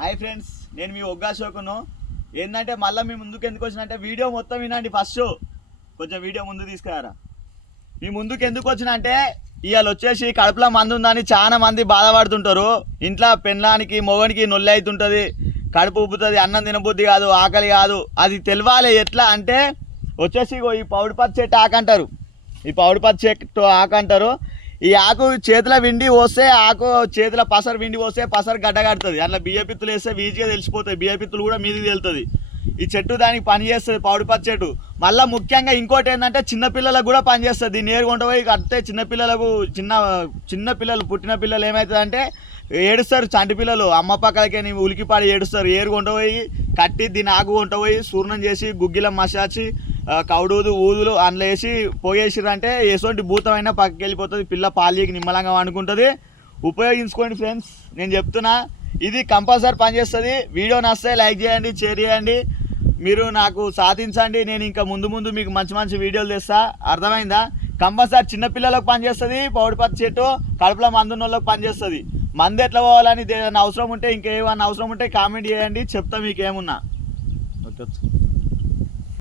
Hi friends, నేను మీ ఒగ్గా అశోకును. ఏంటంటే మళ్ళీ మీ ముందుకు ఎందుకు వచ్చినంటే వీడియో మొత్తం వినండి. ఫస్ట్ కొంచెం వీడియో ముందు తీసుకురారా. మీ ముందుకు ఎందుకు వచ్చిన అంటే ఇవాళ వచ్చేసి కడుపులో మందు ఉందని చాలా మంది బాధపడుతుంటారు. ఇంట్లో పెళ్ళానికి మొగనికి నొల్లి అవుతుంటుంది, కడుపు ఉబ్బుతుంది, అన్నం తినబుద్ధి కాదు, ఆకలి కాదు. అది తెలవాలి. ఎట్లా అంటే వచ్చేసి ఈ పౌడిపత్తి చెట్టు ఆకంటారు. ఈ పౌడిపత్తి చెట్టు ఆకంటారు. ఈ ఆకు చేతిలో విండి పోస్తే, ఆకు చేతిలో పసరు విండి పోస్తే పసరు గడ్డ కడుతుంది. అట్లా బియ్యపిత్తులు వేస్తే ఈజీగా తెలిసిపోతాయి. బియ్యపిత్తులు కూడా మీదికి వెళ్తుంది. ఈ చెట్టు దానికి పని చేస్తుంది, పౌడిపత్తి చెట్టు. మళ్ళీ ముఖ్యంగా ఇంకోటి ఏంటంటే చిన్నపిల్లలకు కూడా పని చేస్తుంది. దీన్ని ఏరుకుంటూ పోయి కడితే చిన్నపిల్లలకు చిన్నపిల్లలు పుట్టిన పిల్లలు ఏమవుతుందంటే ఏడుస్తారు. చంటి పిల్లలు అమ్మ పక్కలకి ఉలికిపాడి ఏడుస్తారు. ఏరుకుంటూ పోయి కట్టి దీన్ని ఆకు కొంట పోయి చూర్ణం చేసి గుగ్గిలం మసాచి కౌడూదు ఊదులు అందులో వేసి పోగేసిరంటే ఎటువంటి భూతమైనా పక్కకి వెళ్ళిపోతుంది. పిల్ల పాలికి నిమ్మలంగా వండుకుంటుంది. ఉపయోగించుకోండి ఫ్రెండ్స్, నేను చెప్తున్నా. ఇది కంపల్సరీ పనిచేస్తుంది. వీడియో నచ్చితే లైక్ చేయండి, షేర్ చేయండి. మీరు నాకు సాధించండి. నేను ఇంకా ముందు మీకు మంచి వీడియోలు తెస్తా. అర్థమైందా? కంపల్సరీ చిన్నపిల్లలకు పనిచేస్తుంది. పౌడిపత్తి చెట్టు కడుపులో మందున్న వాళ్ళకి పనిచేస్తుంది. మందు ఎట్లా పోవాలని ఏదైనా అవసరం ఉంటే, ఇంకేమన్నా అవసరం ఉంటే కామెంట్ చేయండి, చెప్తా మీకేమున్నా. ఓకే.